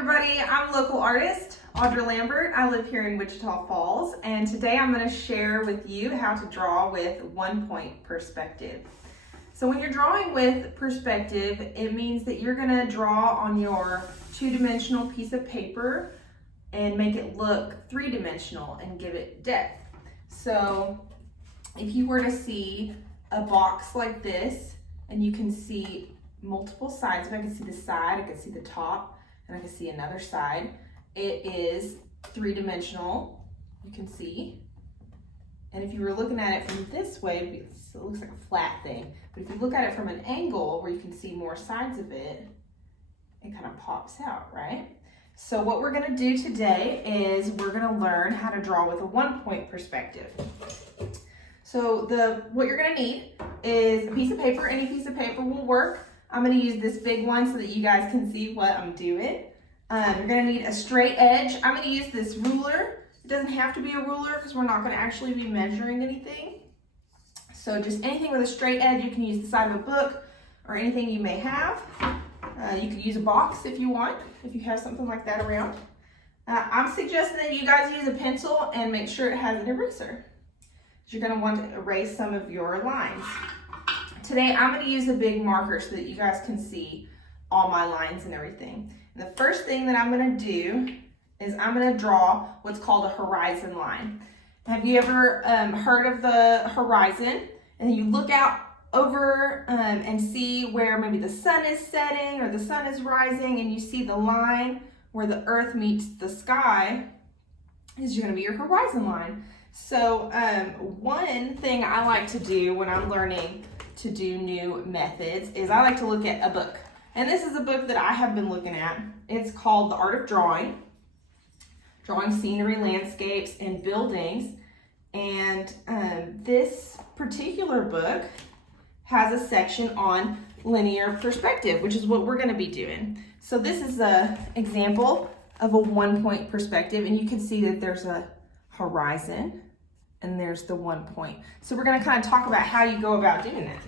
everybody, I'm local artist, Audra Lambert. I live here in Wichita Falls, and today I'm going to share with you how to draw with one-point perspective. So when you're drawing with perspective, it means that you're going to draw on your two-dimensional piece of paper and make it look three-dimensional and give it depth. So if you were to see a box like this, and you can see multiple sides, if I can see the side, I can see the top, and I can see another side, it is three-dimensional, you can see. And if you were looking at it from this way, it looks like a flat thing. But if you look at it from an angle where you can see more sides of it, it kind of pops out, right? So what we're gonna do today is we're gonna learn how to draw with a one-point perspective. So what you're gonna need is a piece of paper. Any piece of paper will work. I'm gonna use this big one so that you guys can see what I'm doing. You're gonna need a straight edge. I'm gonna use this ruler. It doesn't have to be a ruler because we're not gonna actually be measuring anything. So just anything with a straight edge. You can use the side of a book or anything you may have. You could use a box if you want, if you have something like that around. I'm suggesting that you guys use a pencil and make sure it has an eraser. You're gonna want to erase some of your lines. Today, I'm gonna use a big marker so that you guys can see all my lines and everything. And the first thing that I'm gonna do is I'm gonna draw what's called a horizon line. Have you ever heard of the horizon? And you look out over and see where maybe the sun is setting or the sun is rising, and you see the line where the earth meets the sky is gonna be your horizon line. So one thing I like to do when I'm learning to do new methods is I like to look at a book. And this is a book that I have been looking at. It's called The Art of Drawing Scenery, Landscapes, and Buildings. And this particular book has a section on linear perspective, which is what we're gonna be doing. So this is an example of a one-point perspective, and you can see that there's a horizon and there's the 1 point. So we're gonna kind of talk about how you go about doing that.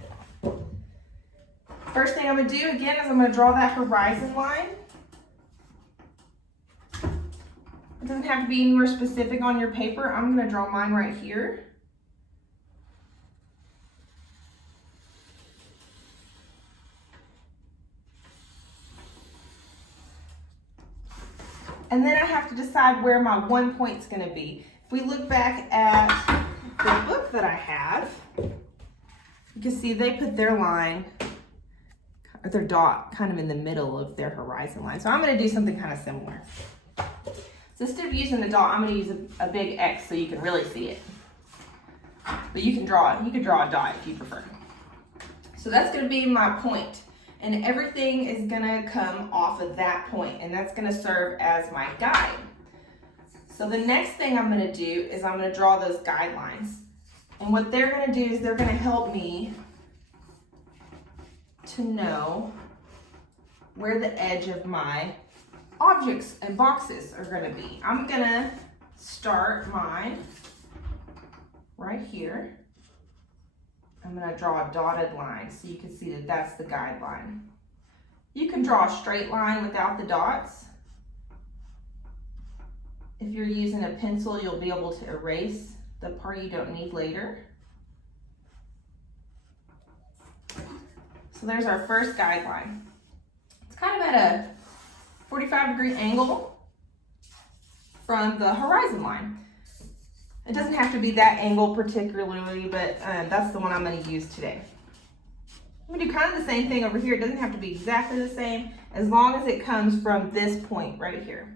First thing I'm gonna do again is I'm gonna draw that horizon line. It doesn't have to be anywhere specific on your paper. I'm gonna draw mine right here. And then I have to decide where my 1 point's gonna be. If we look back at the book that I have, you can see they put their line, or their dot, kind of in the middle of their horizon line. So I'm gonna do something kind of similar. So instead of using the dot, I'm gonna use a big X so you can really see it. But you can draw a dot if you prefer. So that's gonna be my point. And everything is gonna come off of that point, and that's gonna serve as my guide. So the next thing I'm gonna do is I'm gonna draw those guidelines. And what they're gonna do is they're gonna help me to know where the edge of my objects and boxes are gonna be. I'm gonna start mine right here. I'm gonna draw a dotted line so you can see that that's the guideline. You can draw a straight line without the dots. If you're using a pencil, you'll be able to erase the part you don't need later. So there's our first guideline. It's kind of at a 45-degree angle from the horizon line. It doesn't have to be that angle particularly, but that's the one I'm going to use today. I'm going to do kind of the same thing over here. It doesn't have to be exactly the same, as long as it comes from this point right here.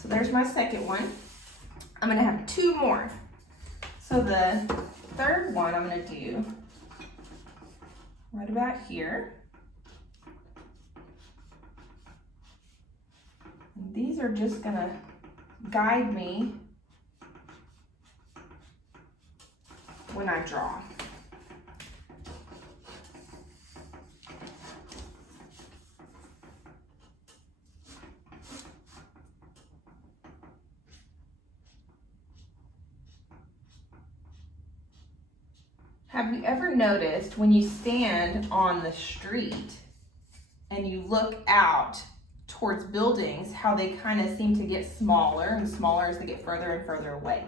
So there's my second one. I'm gonna have two more. So the third one I'm gonna do right about here. And these are just gonna guide me when I draw. Have you ever noticed when you stand on the street and you look out towards buildings, how they kind of seem to get smaller and smaller as they get further and further away?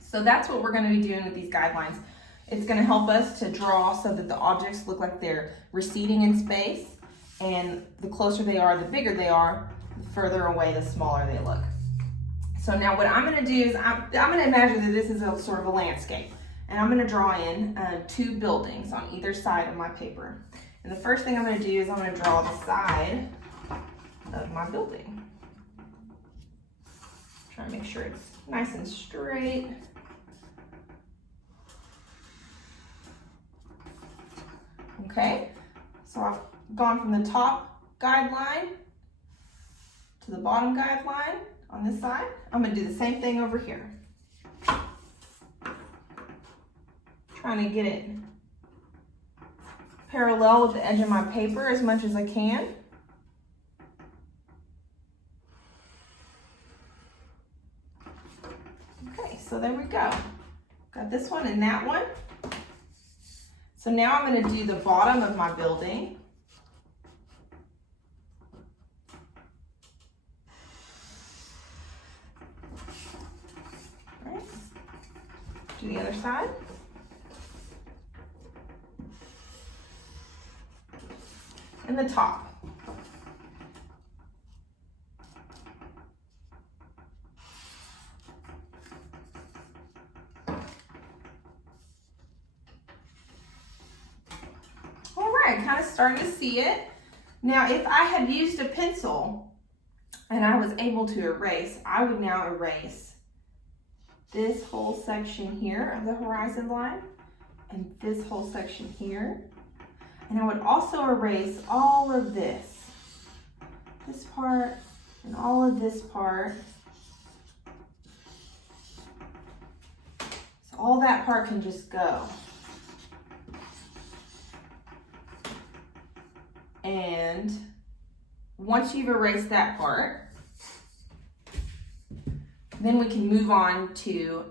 So that's what we're going to be doing with these guidelines. It's going to help us to draw so that the objects look like they're receding in space, and the closer they are, the bigger they are, the further away, the smaller they look. So now what I'm going to do is I'm going to imagine that this is a sort of a landscape, and I'm going to draw in 2 buildings on either side of my paper. And the first thing I'm going to do is I'm going to draw the side of my building. Try to make sure it's nice and straight. Okay, so I've gone from the top guideline to the bottom guideline on this side. I'm going to do the same thing over here. Trying to get it parallel with the edge of my paper as much as I can. Okay, so there we go. Got this one and that one. So now I'm going to do the bottom of my building. All right. Do the other side. And the top. All right, kind of starting to see it. Now, if I had used a pencil and I was able to erase, I would now erase this whole section here of the horizon line and this whole section here. And I would also erase all of this part, and all of this part. So all that part can just go. And once you've erased that part, then we can move on to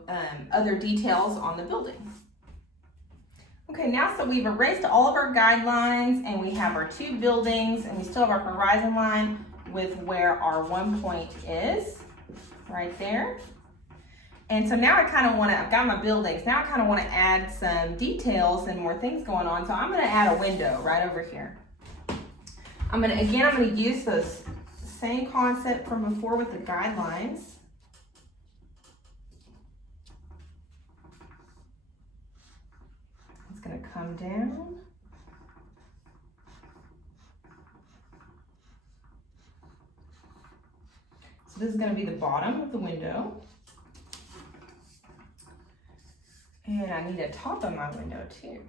other details on the building. Okay, now so we've erased all of our guidelines and we have our 2 buildings and we still have our horizon line with where our 1 point is, right there. And so now I kind of want to, I've got my buildings, now I kind of want to add some details and more things going on. So I'm going to add a window right over here. I'm going to use those same concept from before with the guidelines. Going to come down. So this is going to be the bottom of the window. And I need a top of my window too.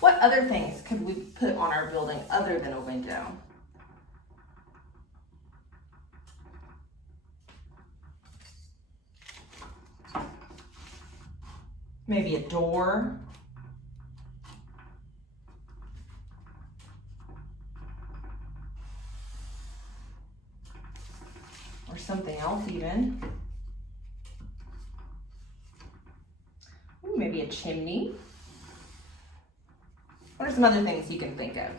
What other things could we put on our building other than a window? Maybe a door. Or something else even. Ooh, maybe a chimney. What are some other things you can think of?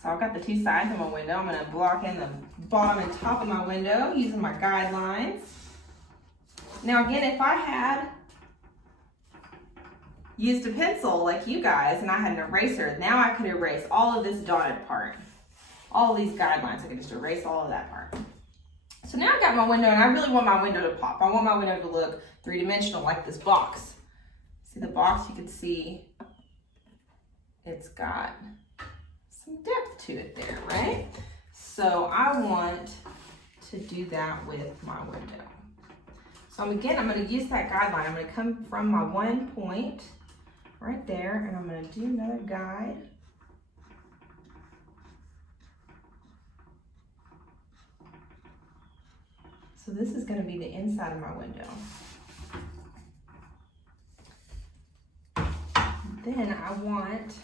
So I've got the 2 sides of my window. I'm going to block in the bottom and top of my window using my guidelines. Now again, if I had used a pencil like you guys and I had an eraser, now I could erase all of this dotted part. All of these guidelines, I could just erase all of that part. So now I've got my window and I really want my window to pop. I want my window to look 3-dimensional like this box. See the box, you can see it's got some depth to it there, right? So I want to do that with my window. So I'm going to use that guideline. I'm going to come from my 1 point right there and I'm going to do another guide. So this is going to be the inside of my window. Then I want to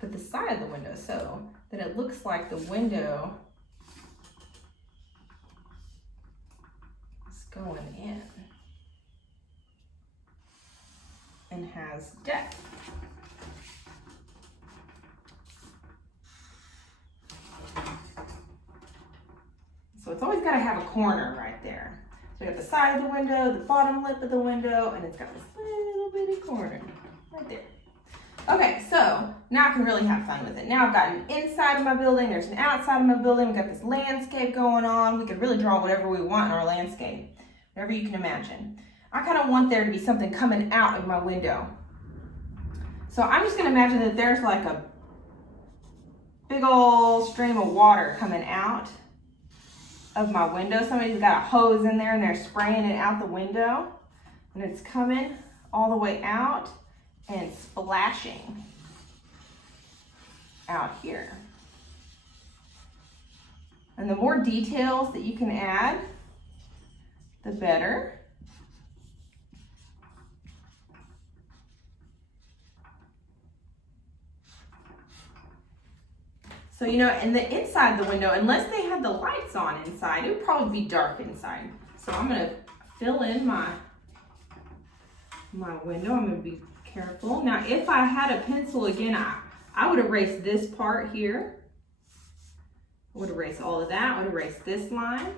put the side of the window so that it looks like the window is going in and has depth. So it's always got to have a corner right there. So we got the side of the window, the bottom lip of the window, and it's got this little bitty corner right there. Okay, so now I can really have fun with it. Now I've got an inside of my building, there's an outside of my building, we've got this landscape going on. We could really draw whatever we want in our landscape, whatever you can imagine. I kind of want there to be something coming out of my window. So I'm just going to imagine that there's like a big old stream of water coming out of my window. Somebody's got a hose in there and they're spraying it out the window, and it's coming all the way out and splashing out here. And the more details that you can add, the better. So, you know, and the inside of the window, unless they had the lights on inside, it would probably be dark inside. So I'm gonna fill in my window. I'm gonna be careful. Now, if I had a pencil, again, I would erase this part here. I would erase all of that. I would erase this line.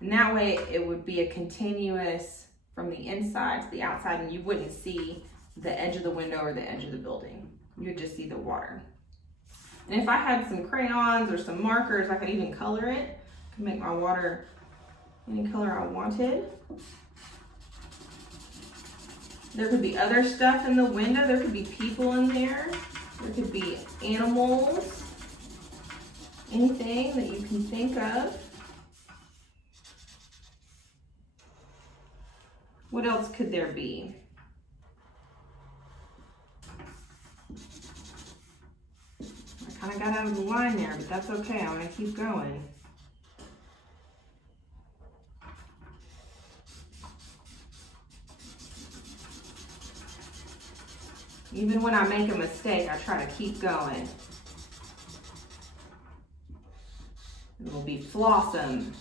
And that way it would be a continuous from the inside to the outside, and you wouldn't see the edge of the window or the edge of the building. You would just see the water. And if I had some crayons or some markers, I could even color it. I could make my water any color I wanted. There could be other stuff in the window. There could be people in there. There could be animals. Anything that you can think of. What else could there be? I kind of got out of the line there, but that's okay. I'm going to keep going. Even when I make a mistake, I try to keep going. It will be flossom.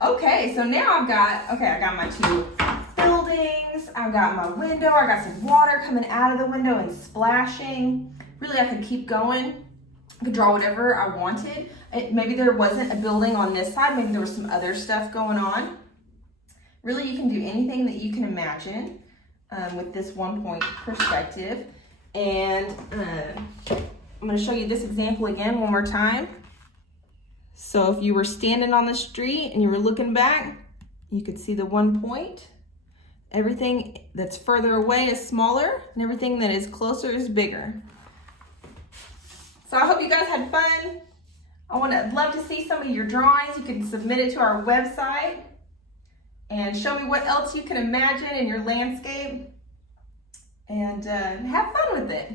Okay, so now I got my two buildings, I've got my window, I got some water coming out of the window and splashing. Really, I could keep going. I could draw whatever I wanted. Maybe there wasn't a building on this side, maybe there was some other stuff going on. Really, you can do anything that you can imagine with this 1 point perspective. And I'm going to show you this example again one more time. So if you were standing on the street and you were looking back, you could see the 1 point. Everything that's further away is smaller, and everything that is closer is bigger. So I hope you guys had fun. I'd love to see some of your drawings. You can submit it to our website and show me what else you can imagine in your landscape, and have fun with it.